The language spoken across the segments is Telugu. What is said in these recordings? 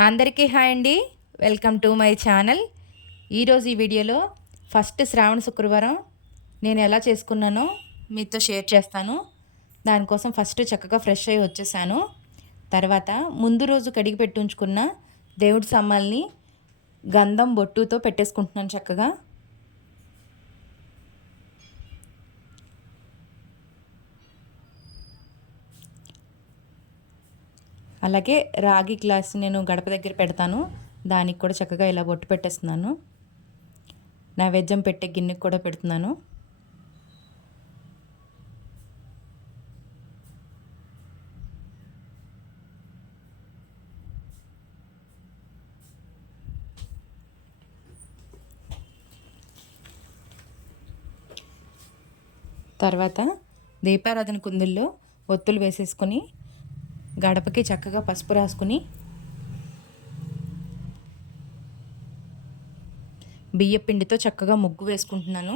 అందరికీ హాయ్ అండి. Welcome to my channel. ఈరోజు ఈ వీడియోలో ఫస్ట్ శ్రావణ శుక్రవారం నేను ఎలా చేసుకున్నానో మీతో షేర్ చేస్తాను. దానికోసం ఫస్ట్ చక్కగా ఫ్రెష్ అయ్యి వచ్చేసాను. తర్వాత ముందు రోజు కడిగి పెట్టి ఉంచుకున్న దేవుడి సామాల్ని గంధం బొట్టుతో పెట్టేసుకుంటున్నాను చక్కగా. అలాగే రాగి గ్లాస్ నేను గడప దగ్గర పెడతాను. దానికి కూడా చక్కగా ఇలా బొట్టు పెట్టేస్తున్నాను. నైవేద్యం పెట్టే గిన్నెకి కూడా పెడుతున్నాను. తర్వాత దీపారాధన కుందుల్లో ఒత్తులు వేసేసుకొని గడపకి చక్కగా పసుపు రాసుకుని బియ్య పిండితో చక్కగా ముగ్గు వేసుకుంటున్నాను.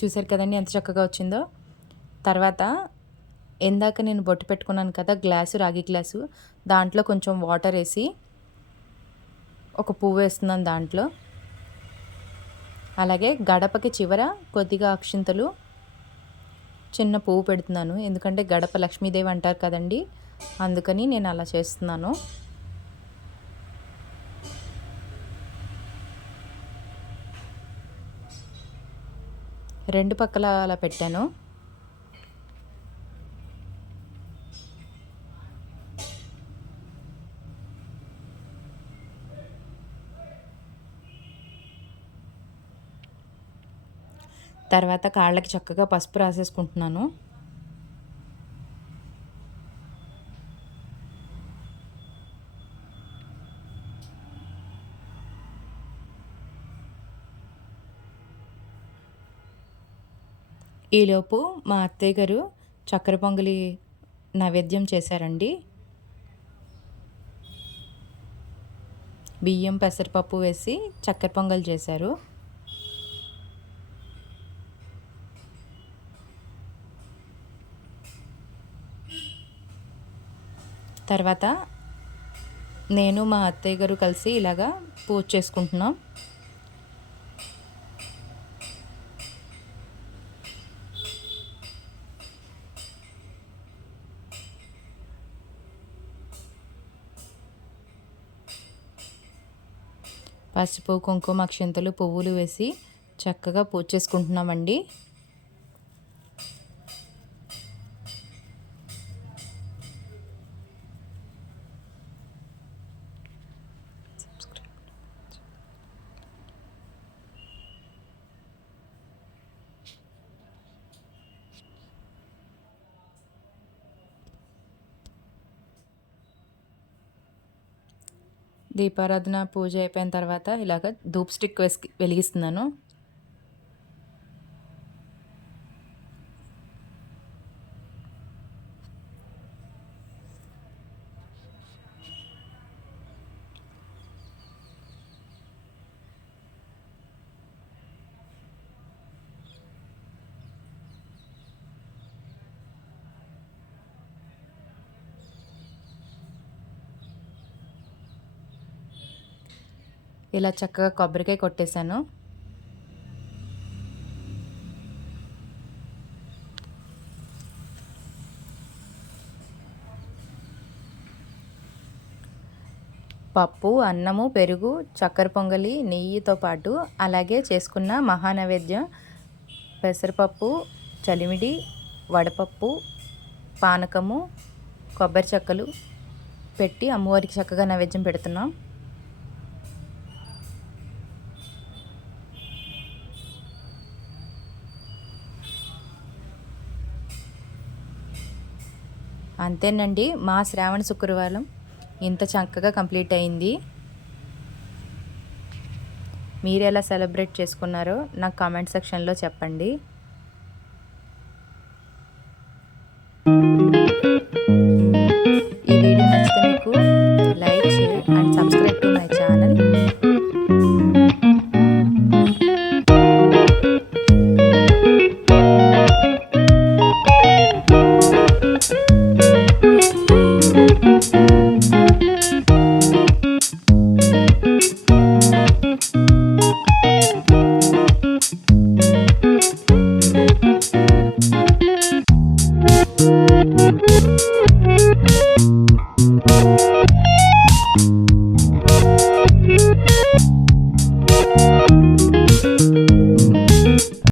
చూసారు కదండి ఎంత చక్కగా వచ్చిందో? తర్వాత ఇందాక నేను బొట్టు పెట్టుకున్నాను కదా గ్లాసు రాగి గ్లాసు దాంట్లో కొంచెం వాటర్ వేసి ఒక పువ్వు వేస్తున్నాను దాంట్లో. అలాగే గడపకి చివర కొద్దిగా అక్షింతలు చిన్న పువ్వు పెడుతున్నాను. ఎందుకంటే గడప లక్ష్మీదేవి అంటారు కదండి అందుకని నేను అలా చేస్తున్నాను. రెండు పక్కల అలా పెట్టాను. తర్వాత కాళ్ళకి చక్కగా పసుపు రాసేసుకుంటున్నాను. ఈలోపు మా అత్తయ్య గారు చక్కెర పొంగలి నైవేద్యం చేశారండి. బియ్యం పెసరపప్పు వేసి చక్కెర పొంగల్ చేశారు. తర్వాత నేను మా అత్తయ్య గారు కలిసి ఇలాగా పూజ చేసుకుంటున్నాం. పసుపు కుంకుమ అక్షంతలు పువ్వులు వేసి చక్కగా పూజ చేసుకుంటున్నామండి. దీపారాధన పూజ అయిపోయిన తర్వాత ఇలాగ ధూప్ స్టిక్ వెలిగిస్తున్నాను. ఇలా చక్కగా కొబ్బరికాయ కొట్టేశాను. పప్పు అన్నము పెరుగు చక్కెర పొంగలి నెయ్యితో పాటు అలాగే చేసుకున్న మహానైవేద్యం పెసరపప్పు చలిమిడి వడపప్పు పానకము కొబ్బరి చెక్కలు పెట్టి అమ్మవారికి చక్కగా నైవేద్యం పెడుతున్నాం. అంతేనండి మా శ్రావణ శుక్రవారం ఇంత చక్కగా కంప్లీట్ అయింది. మీరు ఎలా సెలబ్రేట్ చేసుకున్నారో నాకు కామెంట్ సెక్షన్లో చెప్పండి.